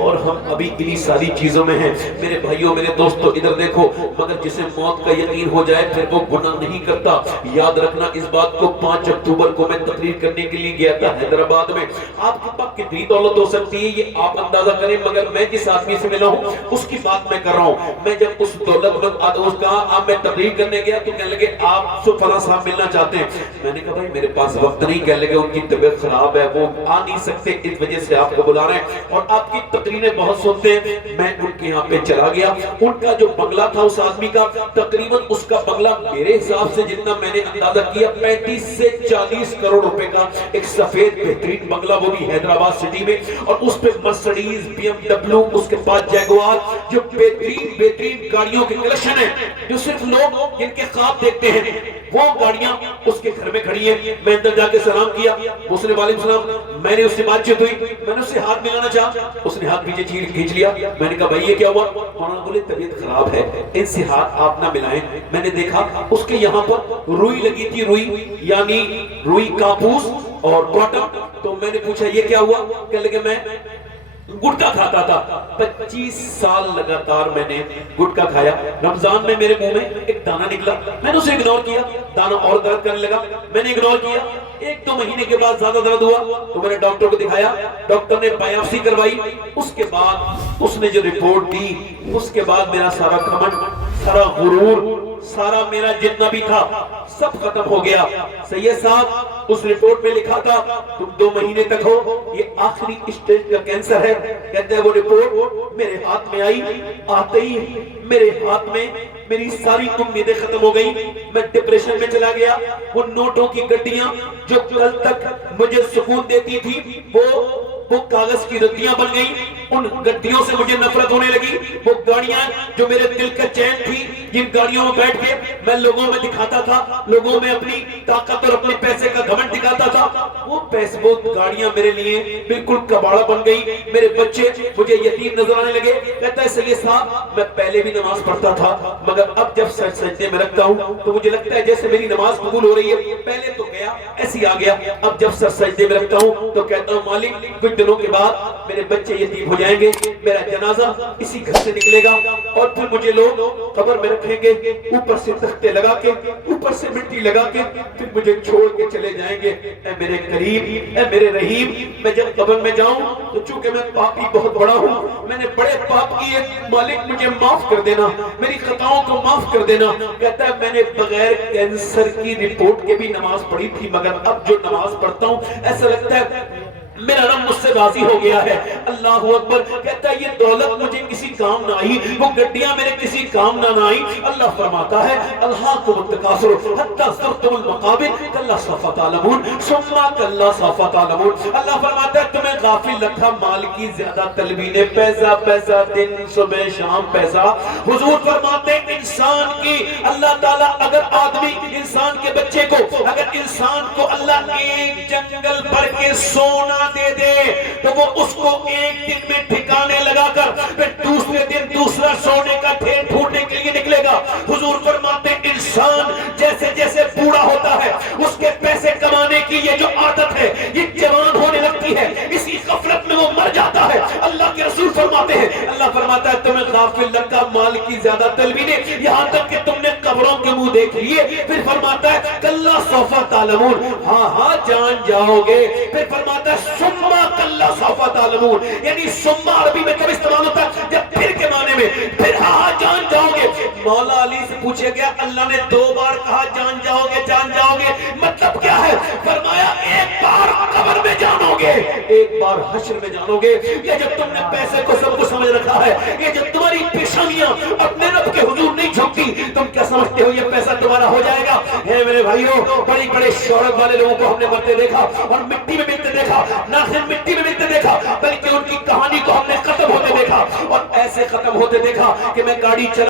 اور ہم ابھی انہی ساری چیزوں میں ہیں۔ میرے بھائیوں میرے دوستوں ادھر دیکھو، مگر جسے موت کا یقین ہو جائے پھر وہ گناہ نہیں کرتا۔ یاد رکھنا اس بات کو، 5 اکتوبر کو میں تقریر کرنے کے لیے گیا تھا حیدرآباد میں۔ آپ کے پاس کتنی دولت ہو سکتی ہے یہ آپ اندازہ کریں، مگر میں جس آدمی سے ملا ہوں اس کی بات میں کر رہا ہوں۔ میں جب اس دولت مند آدمی اس کہا آپ میں تقریر کرنے گیا تو کہنے لگے آپ سے فلاں صاحب ملنا چاہتے ہیں۔ میں نے کہا بھائی میرے پاس وقت نہیں، کہنے لگے ان کی طبیعت خراب ہے وہ آ نہیں سکتے، اس وجہ سے آپ کو بلا رہے ہیں اور آپ کی تقریریں بہت سنتے ہیں۔ میں ان کے یہاں پہ چلا گیا، ان کا جو بنگلہ تھا اس آدمی کا، تقریباً اس کا بنگلہ میرے حساب سے جتنا میں نے اندازہ کیا 35 سے 40 کروڑ روپے کا ایک سفید بہترین بنگلہ، وہ بھی حیدرآباد سٹی میں، اور اس پہ مرسڈیز، بی ایم ڈبلیو، اس کے پاس جیگوار، جو بہترین گاڑیوں کے کلیکشن ہیں جو صرف لوگ جن کے خواب دیکھتے ہیں وہ گاڑیاں اس کے گھر میں کھڑی ہیں۔ میں اندر جا کے سلام کیا، اس نے وعلیکم السلام، میں نے اس سے بات چیت ہوئی، میں نے اس سے ہاتھ ملانا چاہا، اس نے ہاتھ پیچھے کھینچ لیا۔ میں نے کہا بھائی یہ کیا ہوا؟ انہوں نے بولے طبیعت خراب ہے، ان سے ہاتھ آپ نہ ملائیں۔ میں نے دیکھا اس کے یہاں پر روئی لگی تھی، روئی یعنی روئی کاپوس اور کاٹن، تو میں نے پوچھا یہ کیا ہوا؟ کہنے لگے میں گٹکا کھاتا تھا، 25 سال لگاتار میں نے گٹکا کھایا، رمضان میں میرے منہ میں ایک دانہ نکلا، میں نے اسے اگنور کیا، دانہ اور درد کرنے لگا، میں نے اگنور کیا، 1-2 مہینے کے بعد زیادہ درد ہوا تو میں نے ڈاکٹر کو دکھایا، ڈاکٹر نے بایوپسی کروائی، اس کے بعد اس نے جو رپورٹ دی، اس کے بعد میرا سارا گھمنڈ، سارا غرور، سارا میرا جتنا بھی تھا سب ختم ہو گیا۔ سید صاحب اس رپورٹ میں لکھا تھا تم 2 مہینے تک ہو، یہ آخری اسٹیج کا کینسر ہے۔ کہتے ہیں وہ رپورٹ میرے ہاتھ میں آئی، آتے ہی میرے ہاتھ میں میری ساری امیدیں ختم ہو گئی، میں ڈپریشن میں چلا گیا۔ وہ نوٹوں کی گڈیاں جو کل تک مجھے سکون دیتی تھی وہ کاغذ کی رتیاں بن گئی، ان گڈیوں سے مجھے نفرت ہونے لگی۔ وہ گاڑیاں جو میرے دل کا چین تھی، جن گاڑیوں میں بیٹھ کے میں لوگوں میں دکھاتا تھا، لوگوں میں اپنی طاقت اور اپنے پیسے کا گھمنڈ دکھاتا تھا، وہ گاڑیاں میرے لیے بالکل کباڑا بن گئی۔ میرے بچے مجھے یتیم نظر آنے لگے۔ کہتا ہے سید صاحب میں پہلے بھی نماز پڑھتا تھا، مگر اب جب سجدے میں رکھتا ہوں تو مجھے لگتا ہے جیسے میری نماز قبول ہو رہی ہے۔ پہلے تو گیا ایسی آ گیا، اب جب سجدے میں رکھتا ہوں تو کہتا ہوں مالک کچھ دنوں کے بعد میرے بچے یتیم ہو جائیں گے، میرا جنازہ اسی گھر سے نکلے گا اور پھر مجھے لوگ قبر میں رکھیں گے، اوپر سے تختے لگا کے، اوپر سے مٹی لگا کے، پھر مجھے چھوڑ کے چلے جائیں گے۔ اے میرے کریم، اے میرے رحیم، میں جب قبر میں جاؤں تو چونکہ میں پاپی بہت بڑا ہوں، میں نے بڑے پاپ کیے، مالک مجھے معاف کر دینا، میری خطاؤں کو معاف کر دینا۔ کہتا ہے میں نے بغیر کینسر کی رپورٹ کے بھی نماز پڑھی تھی، مگر اب جو نماز پڑھتا ہوں ایسا لگتا ہے میرا رب مجھ سے راضی ہو گیا ہے۔ اللہ اکبر۔ کہتا ہے یہ دولت مجھے کسی کام نہ آئی، وہ گڈیاں میرے کسی کام نہ آئی۔ اللہ فرماتا ہے الہاکم التکاثر حتی زرتم المقابر کلا سوف تعلمون ثم کلا سوف تعلمون۔ اللہ فرماتا ہے تمہیں غافل رکھا مال کی زیادہ طلبی نے، پیسہ پیسہ دن صبح شام پیسہ۔ حضور فرماتے ہیں انسان کی اللہ تعالیٰ اگر آدمی انسان کے بچے کو، اگر انسان کو اللہ ایک جنگل بھر کے سونا دے دے تو وہ اس کو ایک دن میں ٹھکانے لگا کر پھر دوسرے دن دوسرا سونے کا ڈھیر ڈھونڈنے کے لیے نکلے گا۔ حضور فرماتے ہیں انسان جیسے جیسے بوڑھا ہوتا ہے اس کے پیسے کمانے کی یہ جو عادت ہے یہ جوان ہونے لگتی ہے، اسی غفلت میں وہ مر جاتا ہے۔ اللہ کے رسول فرماتے ہیں، اللہ فرماتا ہے تمہیں غافل رکھا مال کی زیادہ طلبی نے، یہاں تک کہ تم نے قبروں کے منہ دیکھ لیے۔ پھر فرماتا ہے کلا سوف تعلمون، ہاں ہاں جان جاؤ گے۔ پھر فرماتا ہے سما کلا سوف تعلمون، یعنی سما عربی میں کب استعمال ہوتا ہے؟ جب پھر کے معنی میں، پھر ہاں ہاں جان جاؤ گے۔ مولا علی سے پوچھا گیا اللہ نے 2 بار کہا جان جاؤ گے جان جاؤ گے، مطلب کیا ہے؟ فرمایا ایک بار قبر میں جانو گے، ایک بار حشر میں جانو گے۔ یہ جو تم نے پیسے کو سب کو سمجھ رکھا ہے، یہ جو تمہاری پیشانیاں اپنے رب کے حضور نہیں جھکتی، تم کیا سمجھتے ہو یہ پیسہ تمہارا ہو جائے گا؟ اے میرے بھائیوں، بڑی بڑے شہرت والے لوگوں کو ہم نے مرتے دیکھا اور مٹی میں ملتے دیکھا، نہ صرف مٹی میں ملتے دیکھا بلکہ ان کی کہانی کو ہم نے ختم ہوتے دیکھا، اور ایسے ختم ہوتے دیکھا کہ میں گاڑی چلا